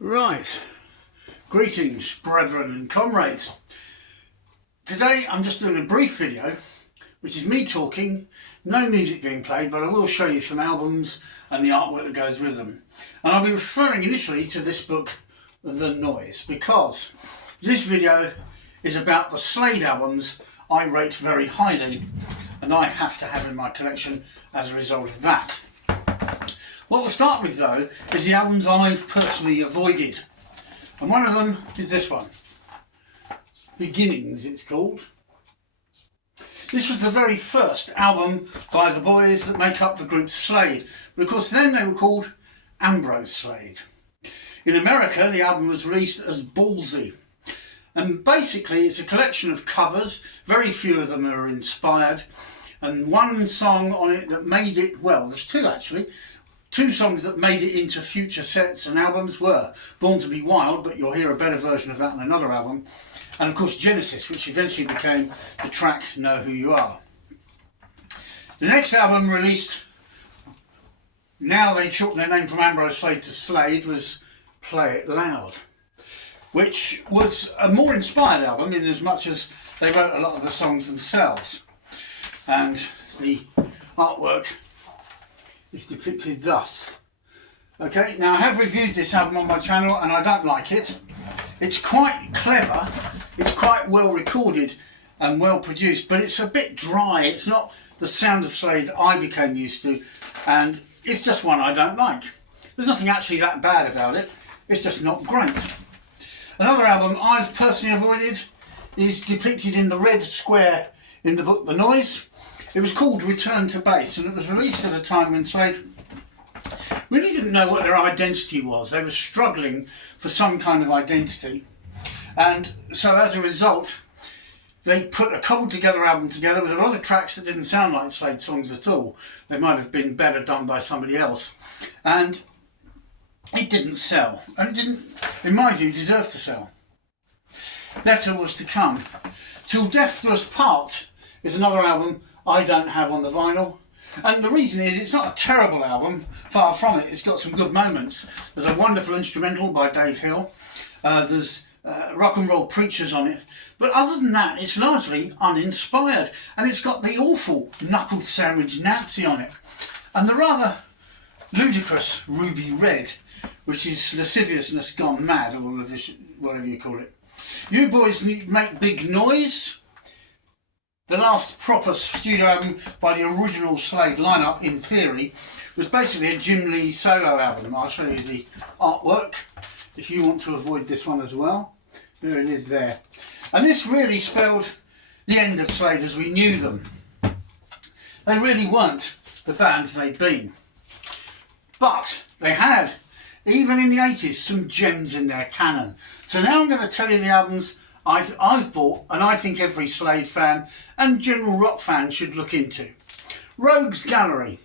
Right, greetings brethren and comrades. Today I'm just doing a brief video which is me talking, no music being played, but I will show you some albums and the artwork that goes with them. And I'll be referring initially to this book, The Noise, because this video is about the Slade albums I rate very highly and I have to have in my collection as a result of that. What we'll start with though is the albums I've personally avoided, and one of them is this one, Beginnings it's called. This was the very first album by the boys that make up the group Slade, but of course then they were called Ambrose Slade. In America the album was released as Ballsy, and basically it's a collection of covers, very few of them are inspired, and one song on it that made it, well there's two actually, two songs that made it into future sets and albums were Born to Be Wild, but you'll hear a better version of that in another album, and of course Genesis, which eventually became the track Know Who You Are. The next album released, now they shortened their name from Ambrose Slade to Slade, was Play It Loud, which was a more inspired album in as much as they wrote a lot of the songs themselves, and the artwork is depicted thus. Okay, now I have reviewed this album on my channel and I don't like it. It's quite clever, it's quite well recorded and well produced, but it's a bit dry. It's not the sound of Slade I became used to, and it's just one I don't like. There's nothing actually that bad about it, it's just not great. Another album I've personally avoided is depicted in the red square in the book The Noise. It was called Return to Base, and it was released at a time when Slade really didn't know what their identity was. They were struggling for some kind of identity, and so as a result they put a cobbled together album together with a lot of tracks that didn't sound like Slade songs at all. They might have been better done by somebody else, and it didn't sell, and it didn't, in my view, deserve to sell. Better was to come. Till Death Do Us Part is another album I don't have on the vinyl, and the reason is it's not a terrible album, far from it. It's got some good moments. There's a wonderful instrumental by Dave Hill, there's Rock and Roll Preachers on it, but other than that it's largely uninspired, and it's got the awful Knuckle Sandwich Nancy on it and the rather ludicrous Ruby Red, which is lasciviousness gone mad, or all of this, whatever you call it. You boys make big noise. The last proper studio album by the original Slade lineup, in theory, was basically a Jim Lee solo album. I'll show you the artwork if you want to avoid this one as well. There it is there. And this really spelled the end of Slade as we knew them. They really weren't the bands they'd been. But they had, even in the 80s, some gems in their canon. So now I'm going to tell you the albums I've bought and I think every Slade fan and general rock fan should look into. Rogues Gallery.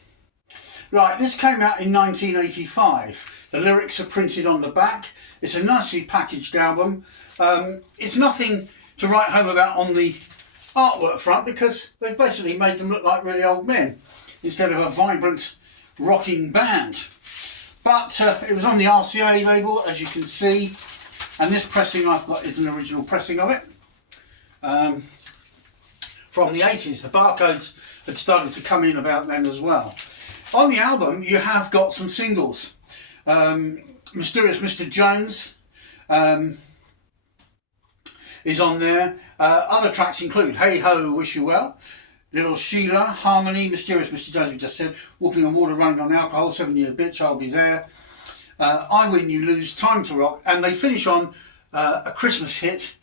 Right, this came out in 1985. The lyrics are printed on the back. It's a nicely packaged album. It's nothing to write home about on the artwork front because they've basically made them look like really old men instead of a vibrant rocking band. But it was on the RCA label, as you can see. And this pressing I've got is an original pressing of it from the 80s. The barcodes had started to come in about then as well. On the album you have got some singles. Mysterious Mr. Jones is on there. Other tracks include Hey Ho, Wish You Well, Little Sheila, Harmony, Mysterious Mr. Jones we just said, Walking on Water, Running on Alcohol, 7 Year Bitch, I'll Be There, I Win You Lose, Time to Rock, and they finish on a Christmas hit,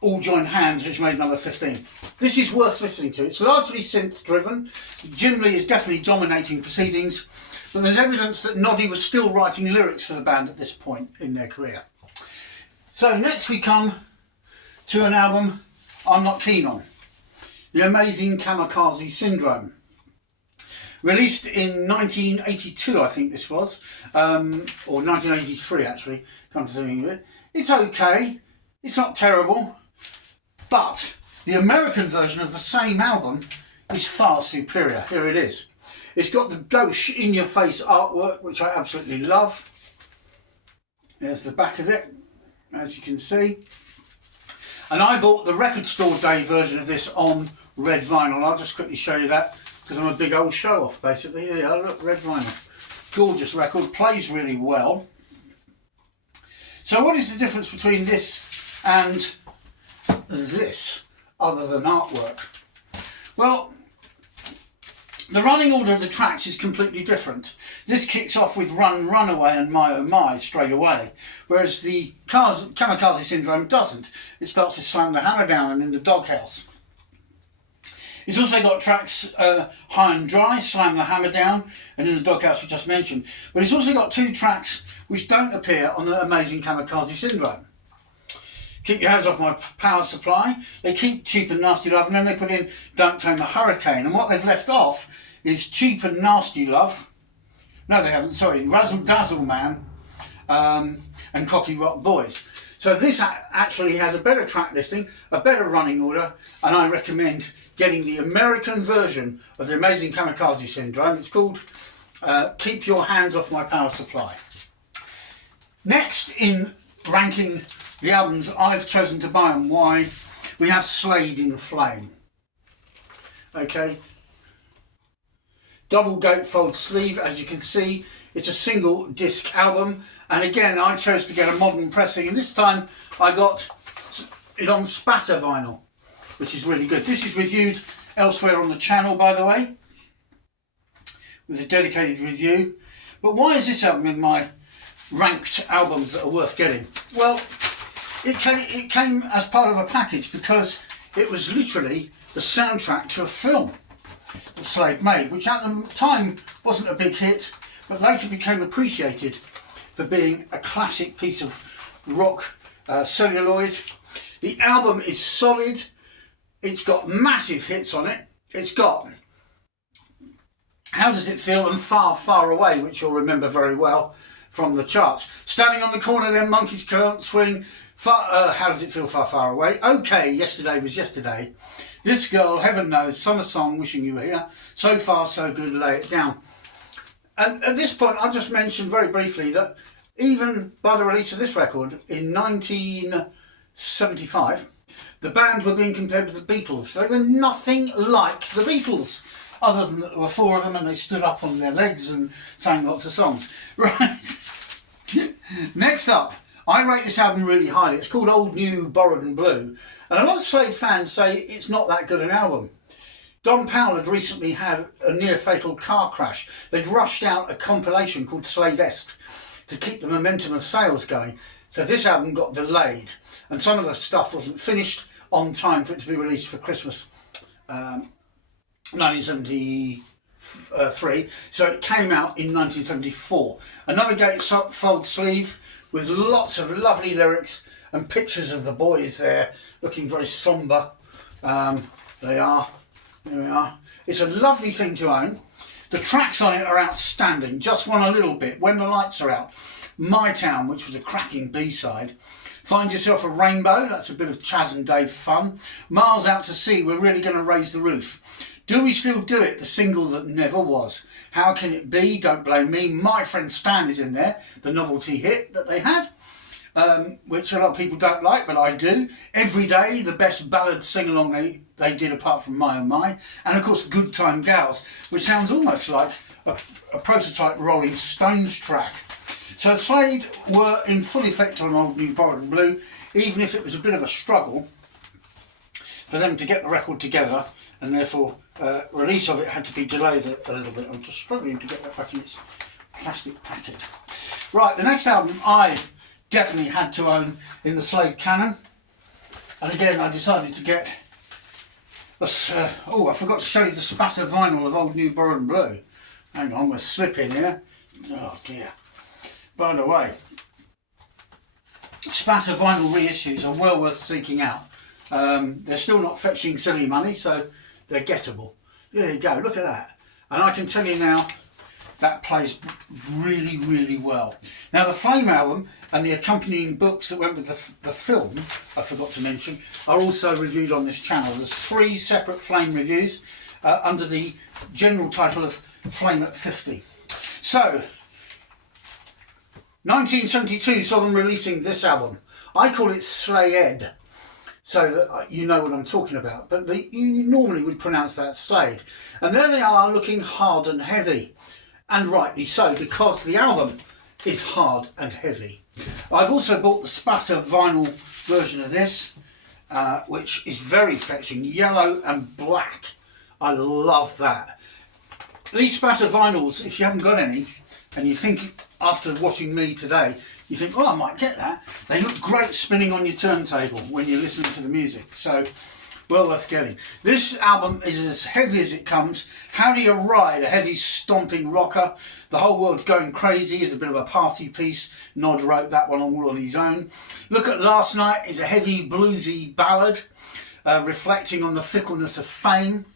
All Join Hands, which made number 15. This is worth listening to. It's largely synth driven. Jim Lee is definitely dominating proceedings, but there's evidence that Noddy was still writing lyrics for the band at this point in their career. So next we come to an album I'm not keen on, The Amazing Kamikaze Syndrome. Released in 1982, I think this was, or 1983 actually, come to think of it. It's okay, it's not terrible, but the American version of the same album is far superior. Here it is. It's got the gauche in-your-face artwork, which I absolutely love. There's the back of it, as you can see. And I bought the Record Store Day version of this on red vinyl. I'll just quickly show you that because I'm a big old show-off, basically. Yeah, look, red vinyl. Gorgeous record, plays really well. So what is the difference between this and this, other than artwork? Well, the running order of the tracks is completely different. This kicks off with Run, Runaway and My Oh My straight away, whereas the Kamikaze Syndrome doesn't. It starts with Slam the Hammer Down and In the Doghouse. It's also got tracks High and Dry, Slam the Hammer Down and In the Doghouse we just mentioned. But it's also got 2 tracks which don't appear on the Amazing Kamikaze Syndrome. Keep Your Hands Off My Power Supply, they keep Cheap and Nasty Love, and then they put in Don't Tame the Hurricane, and what they've left off is Cheap and Nasty Love, no they haven't, sorry, Razzle Dazzle Man, and Cocky Rock Boys. So this actually has a better track listing, a better running order, and I recommend getting the American version of the Amazing Kamikaze Syndrome. It's called Keep Your Hands Off My Power Supply. Next in ranking the albums I've chosen to buy and why, we have Slade in Flame. Okay, double gatefold sleeve, as you can see. It's a single disc album, and again I chose to get a modern pressing, and this time I got it on spatter vinyl, which is really good. This is reviewed elsewhere on the channel, by the way, with a dedicated review. But why is this album in my ranked albums that are worth getting? Well, it came as part of a package because it was literally the soundtrack to a film that Slade made, which at the time wasn't a big hit, but later became appreciated for being a classic piece of rock celluloid. The album is solid. It's got massive hits on it. It's got How Does It Feel and Far, Far Away, which you'll remember very well from the charts. Standing on the Corner, Them Monkeys Can't Swing, How Does It Feel, Far, Far Away. Okay, Yesterday Was Yesterday. This Girl, Heaven Knows, Summer Song, Wishing You Were Here. So Far, So Good, Lay It Down. And at this point, I'll just mention very briefly that even by the release of this record in 1975, the band were being compared with the Beatles. They were nothing like the Beatles, other than that there were 4 of them and they stood up on their legs and sang lots of songs. Right. Next up, I rate this album really highly. It's called Old New Borrowed and Blue, and a lot of Slade fans say it's not that good an album. Don Powell had recently had a near-fatal car crash. They'd rushed out a compilation called Slade-esque to keep the momentum of sales going, so this album got delayed, and some of the stuff wasn't finished on time for it to be released for Christmas 1973, so it came out in 1974. Another gatefold sleeve with lots of lovely lyrics and pictures of the boys there looking very sombre. They are. There we are. It's a lovely thing to own. The tracks on it are outstanding. Just One a Little Bit, When the Lights Are Out, My Town, which was a cracking B-side, Find Yourself a Rainbow, that's a bit of Chaz and Dave fun, Miles Out to Sea, We're Really Going to Raise the Roof, Do We Still Do It, the single that never was, How Can It Be, Don't Blame Me, My Friend Stan is in there, the novelty hit that they had, which a lot of people don't like, but I do. Every Day, the best ballad sing-along they did apart from My Oh My, and of course Good Time Gals, which sounds almost like a prototype Rolling Stones track. So Slade were in full effect on Old New Borrowed and Blue, even if it was a bit of a struggle for them to get the record together, and therefore release of it had to be delayed a little bit. I'm just struggling to get that back in its plastic packet. Right, the next album I definitely had to own in the Slade canon, and again I decided to get oh, I forgot to show you the spatter vinyl of Old New Borrowed and Blue. Hang on, we're slipping here. Oh dear. By the way, spatter vinyl reissues are well worth seeking out. They're still not fetching silly money, so they're gettable. There you go, look at that. And I can tell you now, that plays really, really well. Now the Flame album and the accompanying books that went with the film, I forgot to mention, are also reviewed on this channel. There's 3 separate Flame reviews under the general title of Flame at 50. So, 1972 saw them releasing this album. I call it Slade, so that you know what I'm talking about. But you normally would pronounce that Slade. And there they are, looking hard and heavy. And rightly so, because the album is hard and heavy. I've also bought the Spatter vinyl version of this, which is very fetching, yellow and black. I love that. These Spatter vinyls, if you haven't got any, and you think after watching me today, you think, oh, I might get that. They look great spinning on your turntable when you're listening to the music. So, well worth getting. This album is as heavy as it comes. How Do You Ride? A heavy stomping rocker. The Whole World's Going Crazy is a bit of a party piece. Nod wrote that one all on his own. Look at Last Night is a heavy bluesy ballad, reflecting on the fickleness of fame.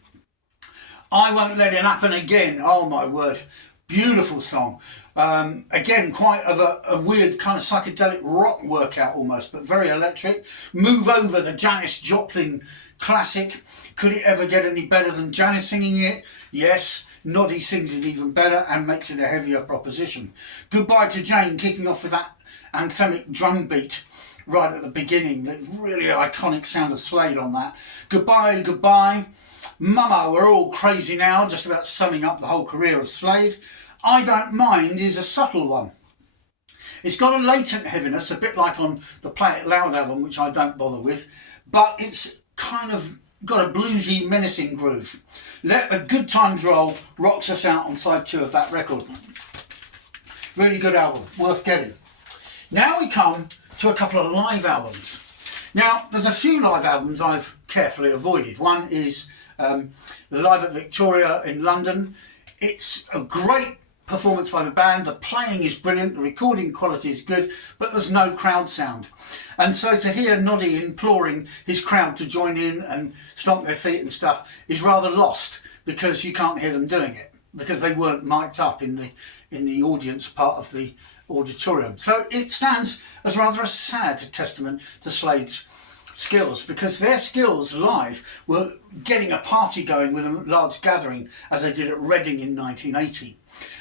I Won't Let It Happen Again. Oh my word. Beautiful song. Again, quite of a weird kind of psychedelic rock workout almost, but very electric. Move Over, the Janis Joplin classic. Could it ever get any better than Janis singing it? Yes. Noddy sings it even better and makes it a heavier proposition. Goodbye to Jane, kicking off with that anthemic drum beat right at the beginning. The really iconic sound of Slade on that. Goodbye, Goodbye. Mama, We're All Crazy Now, just about summing up the whole career of Slade. I Don't Mind is a subtle one. It's got a latent heaviness, a bit like on the Play It Loud album, which I don't bother with, but it's kind of got a bluesy, menacing groove. Let the Good Times Roll rocks us out on side 2 of that record. Really good album, worth getting. Now we come to a couple of live albums. Now, there's a few live albums I've carefully avoided. One is the Live at Victoria in London. It's a great performance by the band. The playing is brilliant, the recording quality is good, but there's no crowd sound. And so to hear Noddy imploring his crowd to join in and stomp their feet and stuff is rather lost, because you can't hear them doing it, because they weren't mic'd up in the audience part of the auditorium. So it stands as rather a sad testament to Slade's skills, because their skills live were getting a party going with a large gathering, as they did at Reading in 1980.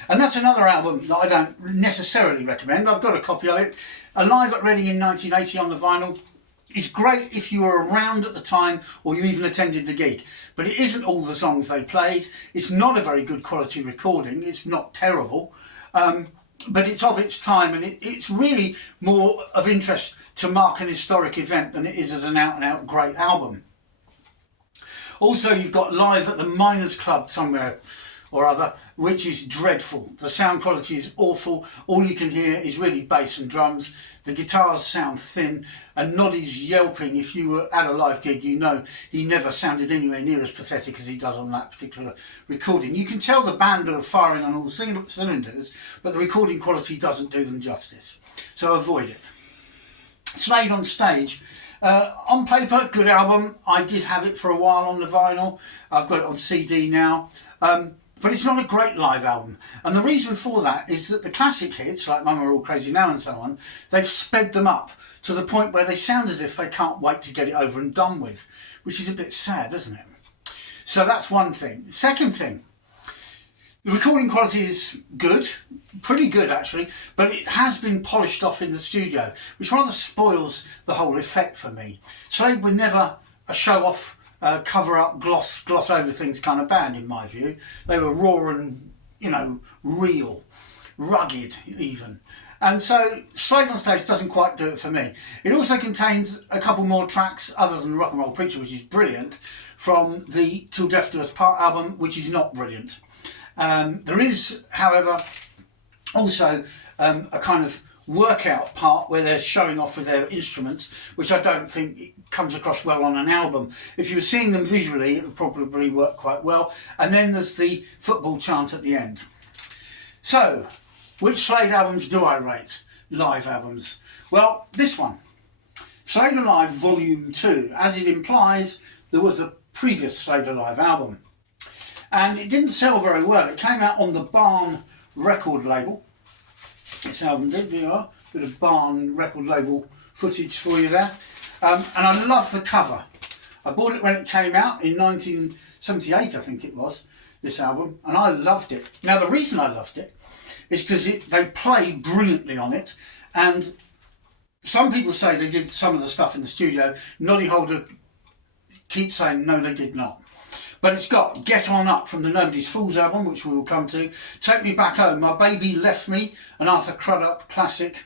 And that's another album that I don't necessarily recommend. I've got a copy of it. Alive at Reading in 1980 on the vinyl is great if you were around at the time or you even attended the gig, but it isn't all the songs they played. It's not a very good quality recording. It's not terrible, but it's of its time, and it's really more of interest to mark an historic event than it is as an out-and-out great album. Also, you've got Live at the Miners Club somewhere or other, which is dreadful. The sound quality is awful. All you can hear is really bass and drums. The guitars sound thin, and Noddy's yelping. If you were at a live gig, you know he never sounded anywhere near as pathetic as he does on that particular recording. You can tell the band are firing on all cylinders, but the recording quality doesn't do them justice. So avoid it. Slade on stage. On paper, good album. I did have it for a while on the vinyl. I've got it on CD now. But it's not a great live album. And the reason for that is that the classic hits, like Mama, We're All Crazy Now and so on, they've sped them up to the point where they sound as if they can't wait to get it over and done with, which is a bit sad, isn't it? So that's one thing. Second thing, the recording quality is good, pretty good actually, but it has been polished off in the studio, which rather spoils the whole effect for me. Slade were never a show-off, cover-up, gloss over things kind of band, in my view. They were raw and, real, rugged even. And so Slade on stage doesn't quite do it for me. It also contains a couple more tracks other than Rock and Roll Preacher, which is brilliant, from the Till Death Do Us Part album, which is not brilliant. There is, however, also a kind of workout part where they're showing off with their instruments, which I don't think comes across well on an album. If you were seeing them visually, it would probably work quite well. And then there's the football chant at the end. So, which Slade albums do I rate? Live albums. Well, this one, Slade Alive Volume 2. As it implies, there was a previous Slade Alive album. And it didn't sell very well. It came out on the Barn record label. This album did, bit of Barn record label footage for you there. And I love the cover. I bought it when it came out in 1978, I think it was, this album, and I loved it. Now, the reason I loved it is because they play brilliantly on it, and some people say they did some of the stuff in the studio. Noddy Holder keeps saying no, they did not. But it's got Get On Up from the Nobody's Fools album, which we will come to. Take Me Back Home, My Baby Left Me, an Arthur Crudup classic,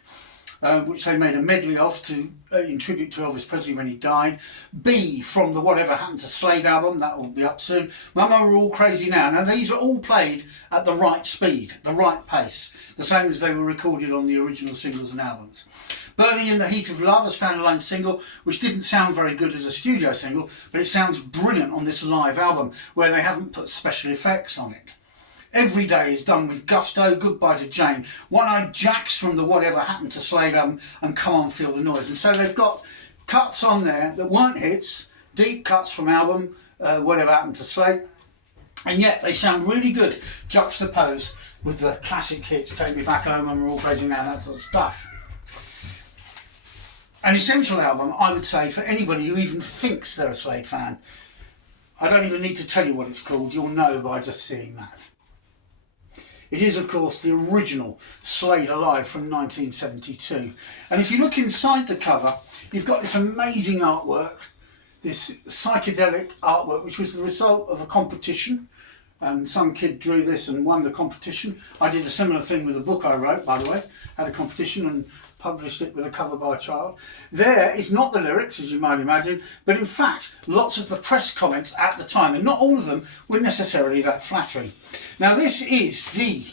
which they made a medley of in tribute to Elvis Presley when he died. B from the Whatever Happened to Slade album, that will be up soon. Mama, We're All Crazy Now. Now these are all played at the right speed, the right pace, the same as they were recorded on the original singles and albums. Burning in the Heat of Love, a standalone single, which didn't sound very good as a studio single, but it sounds brilliant on this live album, where they haven't put special effects on it. Every Day is done with gusto. Goodbye to Jane. One-Eyed Jacks from the Whatever Happened to Slade album, and Come On Feel the Noise. And so they've got cuts on there that weren't hits, deep cuts from album, Whatever Happened to Slade, and yet they sound really good juxtaposed with the classic hits, Take Me Back Home and We're All Crazy Now, that sort of stuff. An essential album, I would say, for anybody who even thinks they're a Slade fan. I don't even need to tell you what it's called, you'll know by just seeing that. It is, of course, the original Slade Alive from 1972. And if you look inside the cover, you've got this amazing artwork, this psychedelic artwork, which was the result of a competition. And some kid drew this and won the competition. I did a similar thing with a book I wrote, by the way. Had a competition and published it with a cover by a child. There is not the lyrics, as you might imagine, but in fact, lots of the press comments at the time, and not all of them were necessarily that flattering. Now, this is the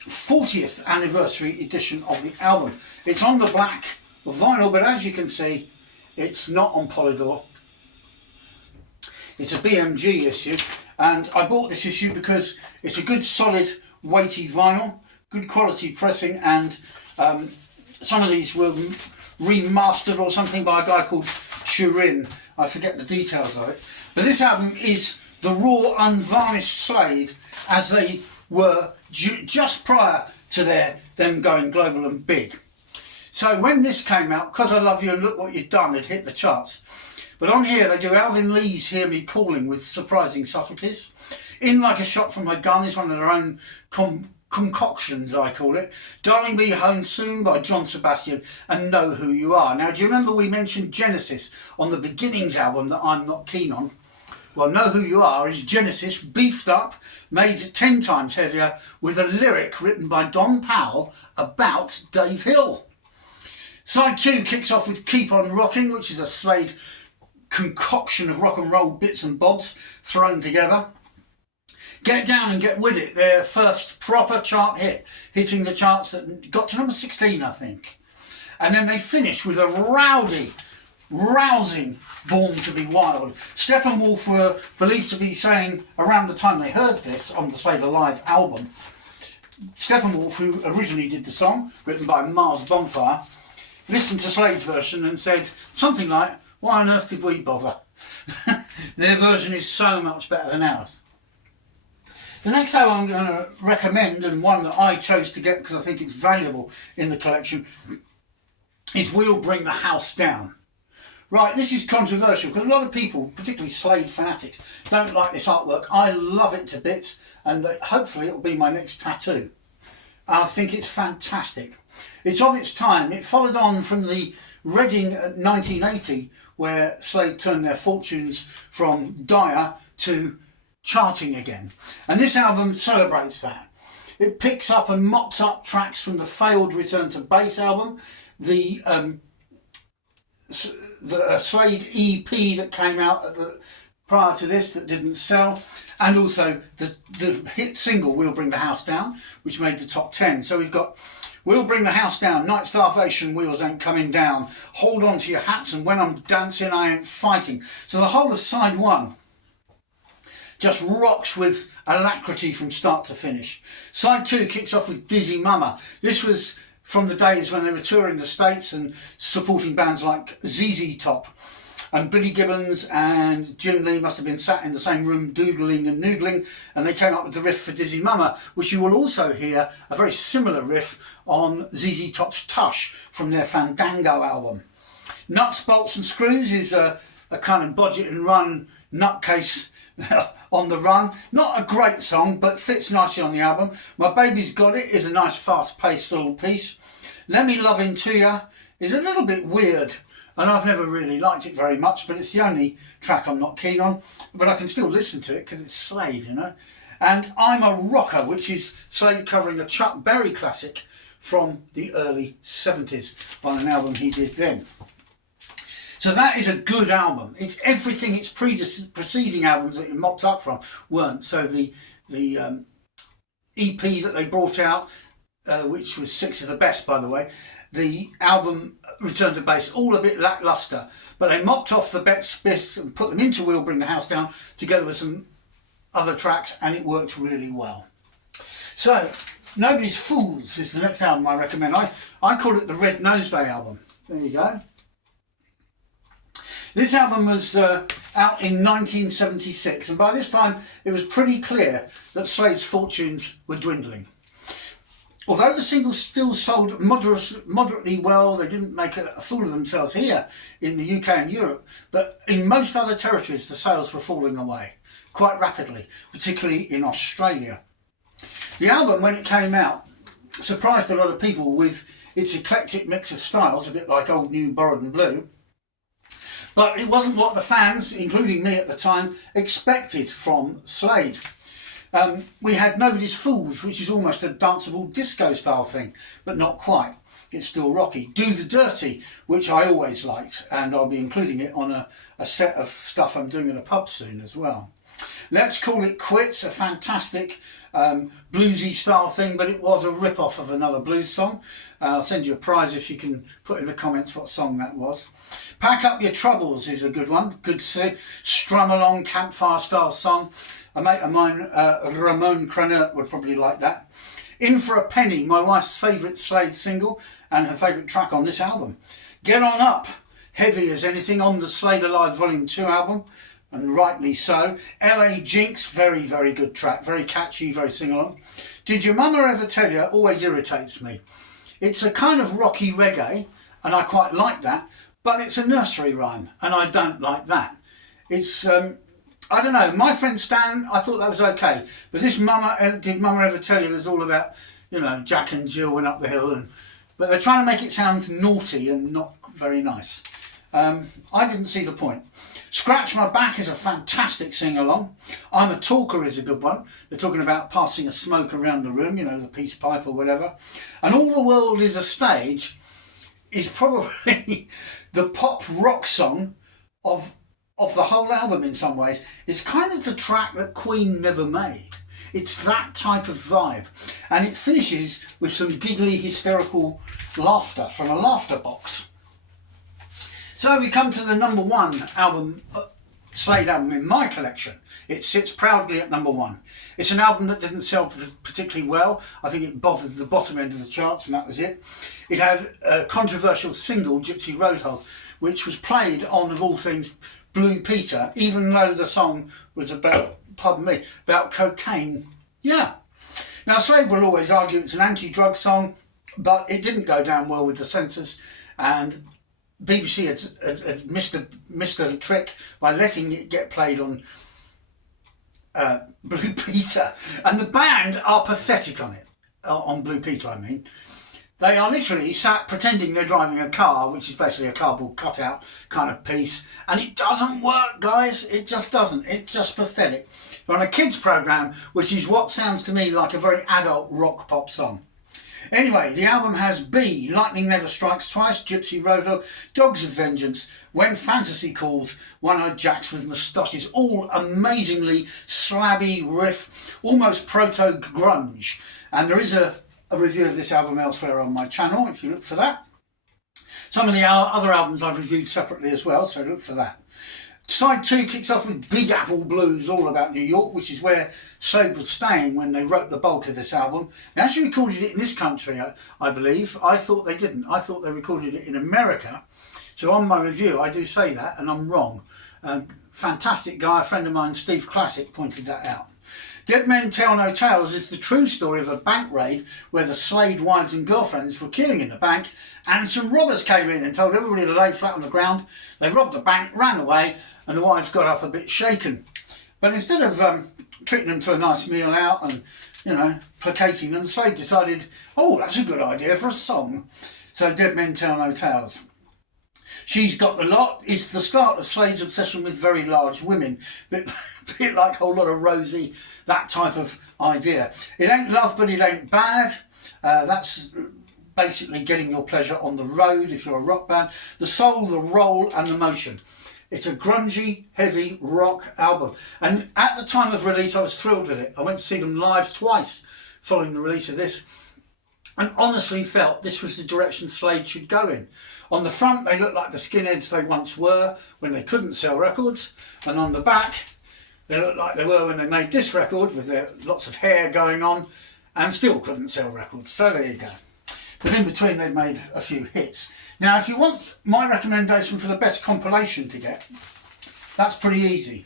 40th anniversary edition of the album. It's on the black vinyl, but as you can see, it's not on Polydor. It's a BMG issue, and I bought this issue because it's a good, solid, weighty vinyl, good quality pressing, and some of these were remastered or something by a guy called Turin. I forget the details of it. But this album is the raw, unvarnished Slade as they were just prior to them going global and big. So when this came out, 'Cause I Love You and Look What You've Done, it hit the charts. But on here they do Alvin Lee's Hear Me Calling with surprising subtleties. In Like a Shot from a Gun is one of their own concoctions, I call it. Darling Be Home Soon by John Sebastian, and Know Who You Are. Now, do you remember we mentioned Genesis on the Beginnings album that I'm not keen on? Well, Know Who You Are is Genesis beefed up, made 10 times heavier, with a lyric written by Don Powell about Dave Hill. Side 2 kicks off with Keep On Rocking, which is a Slade concoction of rock and roll bits and bobs thrown together. Get Down and Get With It, their first proper chart hit, hitting the charts that got to number 16, I think. And then they finish with a rowdy, rousing Born to Be Wild. Steppenwolf were believed to be saying around the time they heard this on the Slade Alive album, Steppenwolf, who originally did the song, written by Mars Bonfire, listened to Slade's version and said something like, "Why on earth did we bother?" Their version is so much better than ours. The next album I'm going to recommend, and one that I chose to get because I think it's valuable in the collection, is We'll Bring the House Down. Right, this is controversial because a lot of people, particularly Slade fanatics, don't like this artwork. I love it to bits, and hopefully it will be my next tattoo. I think it's fantastic. It's of its time. It followed on from the Reading 1980, where Slade turned their fortunes from dire to charting again. And this album celebrates that. It picks up and mops up tracks from the failed Return to Base album, the Slade EP that came out prior to this that didn't sell, and also the hit single We'll Bring the House Down, which made the top 10. So we've got We'll Bring the House Down, Night Starvation, Wheels Ain't Coming Down, Hold On to Your Hats, and When I'm Dancing I Ain't Fighting. So the whole of side 1 just rocks with alacrity from start to finish. Side 2 kicks off with Dizzy Mama. This was from the days when they were touring the States and supporting bands like ZZ Top. And Billy Gibbons and Jim Lee must have been sat in the same room doodling and noodling, and they came up with the riff for Dizzy Mama, which you will also hear a very similar riff on ZZ Top's Tush from their Fandango album. Nuts, Bolts and Screws is a kind of budget and run Nutcase on the Run. Not a great song, but fits nicely on the album. My Baby's Got It is a nice fast-paced little piece. Let Me Love Into Ya is a little bit weird, and I've never really liked it very much, but it's the only track I'm not keen on. But I can still listen to it because it's Slade, you know. And I'm a Rocker, which is Slade covering a Chuck Berry classic from the early 70s on an album he did then. So that is a good album. It's everything its preceding albums that it mopped up from weren't. So the EP that they brought out, which was 6 of the Best, by the way, the album Return to Base, all a bit lacklustre. But they mopped off the best bits and put them into We'll Bring the House Down together with some other tracks, and it worked really well. So Nobody's Fools is the next album I recommend. I call it the Red Nose Day album. There you go. This album was out in 1976, and by this time it was pretty clear that Slade's fortunes were dwindling. Although the singles still sold moderately well, they didn't make a fool of themselves here in the UK and Europe, but in most other territories the sales were falling away quite rapidly, particularly in Australia. The album, when it came out, surprised a lot of people with its eclectic mix of styles, a bit like Old New Borrowed and Blue. But it wasn't what the fans, including me at the time, expected from Slade. We had Nobody's Fools, which is almost a danceable disco style thing, but not quite. It's still rocky. Do the Dirty, which I always liked, and I'll be including it on a set of stuff I'm doing in a pub soon as well. Let's Call It Quits, a fantastic bluesy style thing, but it was a rip-off of another blues song. I'll send you a prize if you can put in the comments what song that was. Pack Up Your Troubles is a good one. Good strum-along campfire style song. A mate of mine, Ramon Cranert, would probably like that. In for a Penny, my wife's favourite Slade single and her favourite track on this album. Get On Up, heavy as anything on the Slade Alive Volume 2 album, and rightly so. LA Jinx, very, very good track, very catchy, very sing-along. Did Your Mama Ever Tell You always irritates me. It's a kind of rocky reggae, and I quite like that, but it's a nursery rhyme, and I don't like that. It's, I don't know, my friend Stan, I thought that was okay, but this Did Mama Ever Tell You is all about, you know, Jack and Jill went up the hill, but they're trying to make it sound naughty and not very nice. I didn't see the point. Scratch My Back is a fantastic sing-along. I'm a Talker is a good one. They're talking about passing a smoke around the room, you know, the peace pipe or whatever. And All the World is a Stage is probably the pop rock song of the whole album in some ways. It's kind of the track that Queen never made. It's that type of vibe. And it finishes with some giggly, hysterical laughter from a laughter box. So we come to the number one album, Slade album in my collection. It sits proudly at number one. It's an album that didn't sell particularly well. I think it bothered the bottom end of the charts and that was it. It had a controversial single, Gypsy Road Hog, which was played on, of all things, Blue Peter, even though the song was about, pardon me, about cocaine. Yeah. Now Slade will always argue it's an anti-drug song, but it didn't go down well with the censors, and BBC had missed a trick by letting it get played on Blue Peter, and the band are pathetic on it, on Blue Peter I mean. They are literally sat pretending they're driving a car, which is basically a cardboard cutout kind of piece, and it doesn't work, guys. It just doesn't. It's just pathetic. They're on a kids programme, which is what sounds to me like a very adult rock pop song. Anyway, the album has B, Lightning Never Strikes Twice, Gypsy Road Hog, Dogs of Vengeance, When Fantasy Calls, One-Eyed Jacks with Moustaches, all amazingly slabby riff, almost proto-grunge. And there is a review of this album elsewhere on my channel, if you look for that. Some of the other albums I've reviewed separately as well, so look for that. Side 2 kicks off with Big Apple Blues, all about New York, which is where Slade was staying when they wrote the bulk of this album. They actually recorded it in this country, I believe. I thought they didn't. I thought they recorded it in America. So on my review, I do say that, and I'm wrong. Fantastic guy, a friend of mine, Steve Classic, pointed that out. Dead Men Tell No Tales is the true story of a bank raid where the Slade wives and girlfriends were queuing in the bank and some robbers came in and told everybody to lay flat on the ground. They robbed the bank, ran away, and the wives got up a bit shaken. But instead of treating them to a nice meal out and, you know, placating them, Slade decided, oh, that's a good idea for a song. So Dead Men Tell No Tales. She's Got the Lot is the start of Slade's obsession with very large women. Bit like a whole lot of Rosie, that type of idea. It ain't love, but it ain't bad. That's basically getting your pleasure on the road if you're a rock band. The soul, the roll and the motion. It's a grungy, heavy rock album. And at the time of release, I was thrilled with it. I went to see them live twice following the release of this, and honestly felt this was the direction Slade should go in. On the front, they look like the skinheads they once were when they couldn't sell records, and on the back, they look like they were when they made this record with their lots of hair going on and still couldn't sell records. So there you go. But in between, they made a few hits. Now, if you want my recommendation for the best compilation to get, that's pretty easy.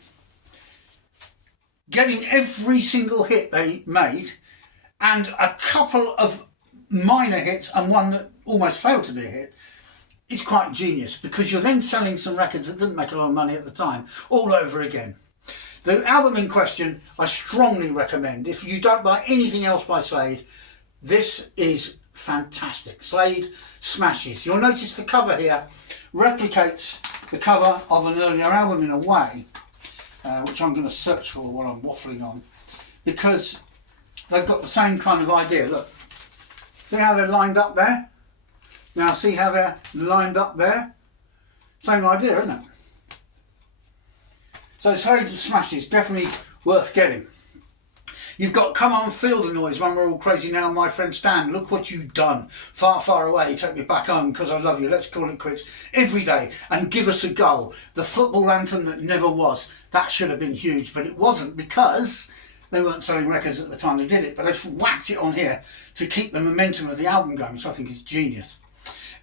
Getting every single hit they made and a couple of minor hits and one that almost failed to be a hit is quite genius, because you're then selling some records that didn't make a lot of money at the time all over again. The album in question I strongly recommend. If you don't buy anything else by Slade, this is fantastic. Slade smashes. You'll notice the cover here replicates the cover of an earlier album in a way, which I'm going to search for while I'm waffling on, because they've got the same kind of idea. Look, see how they're lined up there? Now see how they're lined up there? Same idea, isn't it? So Slade smashes, definitely worth getting. You've got Come On Feel the Noise, When We're All Crazy Now, My Friend Stan, Look What You've Done, Far Far Away, Take Me Back Home, Cause I Love You, Let's Call It Quits, Every Day, and Give Us a Goal. The football anthem that never was. That should have been huge, but it wasn't, because they weren't selling records at the time they did it, but they've whacked it on here to keep the momentum of the album going, which I think is genius.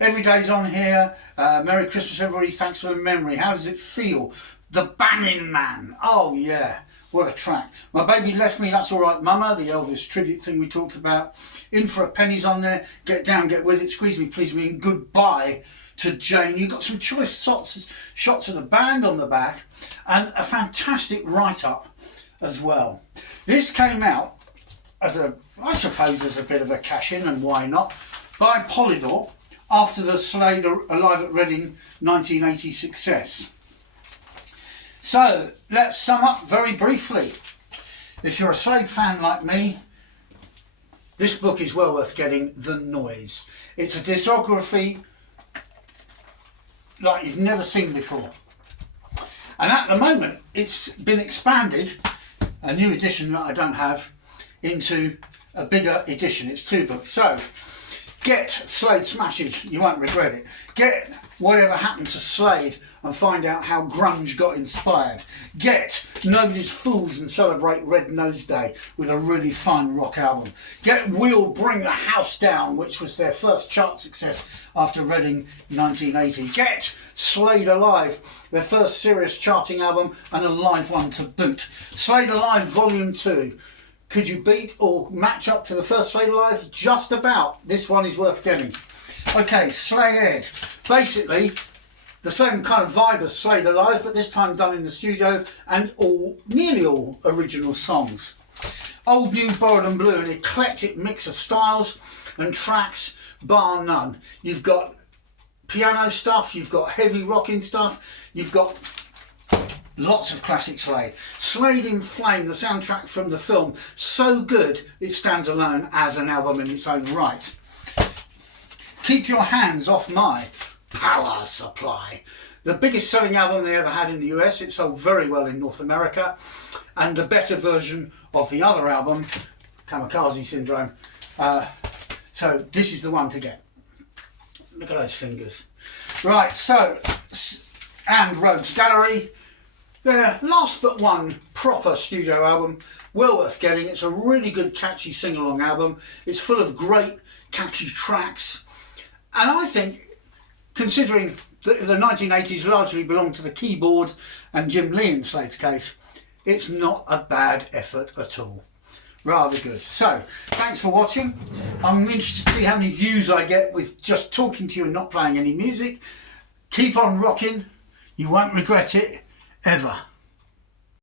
Every Day's on here. Merry Christmas everybody, thanks for the memory. How does it feel? The Banning Man. Oh yeah, what a track. My Baby Left Me, That's Alright Mama, the Elvis tribute thing we talked about. In for a Penny's on there. Get Down, Get With It, Squeeze Me, Please Me, and Goodbye to Jane. You've got some choice shots of the band on the back and a fantastic write-up as well. This came out as a, I suppose, as a bit of a cash-in, and why not, by Polydor after the Slade Alive at Reading 1980 success. So let's sum up very briefly. If you're a Slade fan like me, this book is well worth getting. The Noise. It's a discography like you've never seen before. And at the moment, it's been expanded, a new edition that I don't have, into a bigger edition. It's 2 books. So get Slade Smashes, you won't regret it. Get Whatever Happened to Slade and find out how grunge got inspired. Get Nobody's Fools and celebrate Red Nose Day with a really fun rock album. Get We'll Bring the House Down, which was their first chart success after Reading 1980. Get Slade Alive, their first serious charting album and a live one to boot. Slade Alive Volume 2. Could you beat or match up to the first Slade Alive? Just about. This one is worth getting. Okay, Slade. Basically, the same kind of vibe as Slade Alive, but this time done in the studio, and nearly all original songs. Old, new, borrowed and blue, an eclectic mix of styles and tracks, bar none. You've got piano stuff, you've got heavy rocking stuff, you've got lots of classic Slade. Slade in Flame, the soundtrack from the film, so good it stands alone as an album in its own right. Keep Your Hands Off My Power Supply, the biggest selling album they ever had in the US. It sold very well in North America, and the better version of the other album, Kamikaze Syndrome. So this is the one to get. Look at those fingers. Right, so, and Rogues Gallery, their last but one proper studio album, well worth getting. It's a really good catchy sing-along album. It's full of great catchy tracks, and I think, considering the 1980s largely belonged to the keyboard and Jim Lee in Slade's case, It's not a bad effort at all. Rather good. So, thanks for watching. I'm interested to see how many views I get with just talking to you and not playing any music. Keep on rocking. You won't regret it, ever.